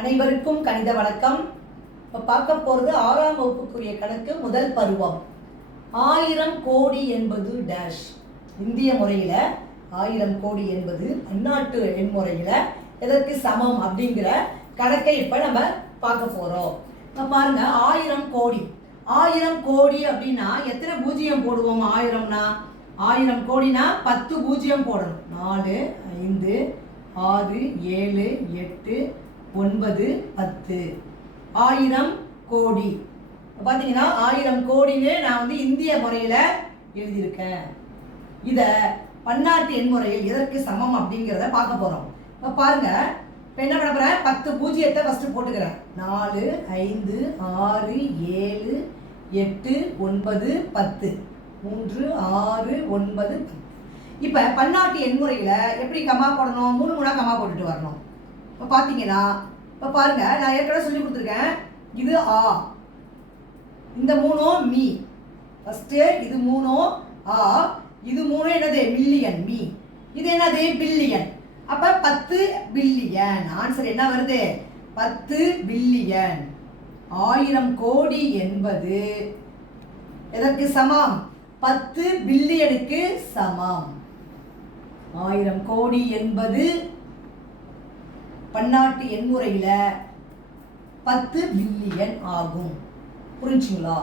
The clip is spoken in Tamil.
அனைவருக்கும் கணித வணக்கம். இப்போ பார்க்க போகிறது 6ஆம் வகுப்புக்குரிய கணக்கு முதல் பருவம். 1000 கோடி என்பது டேஷ். இந்திய முறையில் 1000 கோடி என்பது அந்நாட்டு எண்முறையில் எதற்கு சமம் அப்படிங்கிற கணக்கை இப்போ நம்ம பார்க்க போகிறோம். இப்போ பாருங்க, 1000 கோடி 1000 கோடி அப்படின்னா எத்தனை பூஜ்ஜியம் போடுவோம்? 1000னா 1000 கோடினா 10 பூஜ்ஜியம் போடணும். 4 5 6 7 8 9 10 1000 கோடி. பார்த்தீங்கன்னா 1000 கோடின்னு நான் இந்திய முறையில் எழுதியிருக்கேன். இதை பன்னாட்டு எண்முறையில் எதற்கு சமம் அப்படிங்கிறத பார்க்க போகிறோம். இப்போ பாருங்க, இப்போ என்ன பண்ண போகிறேன்? 10 பூஜ்ஜியத்தை ஃபஸ்ட்டு போட்டுக்கிறேன். 4 5 6 7 8 9 10 3 6 9 10. இப்போ பன்னாட்டு எண்முறையில் எப்படி கமா போடணும்? 3 3 கமா போட்டுட்டு வரணும். இப்போ பார்த்தீங்கன்னா, இப்போ பாருங்க, நான் ஏற்கனவே சொல்லி கொடுத்துருக்கேன். இது ஆ, இந்த 3 மீ. ஃபஸ்ட்டு இது 3 ஆ, இது 3 என்னது? Million me. இது என்னது? பில்லியன். அப்போ 10 பில்லியன். ஆன்சர் என்ன வருது? 10 பில்லியன். 1000 கோடி என்பது எதற்கு சமம்? 10 பில்லியனுக்கு சமம். 1000 கோடி என்பது பன்னாட்டு எண்முறையில் 10 பில்லியன் ஆகும். புரிஞ்சுங்களா?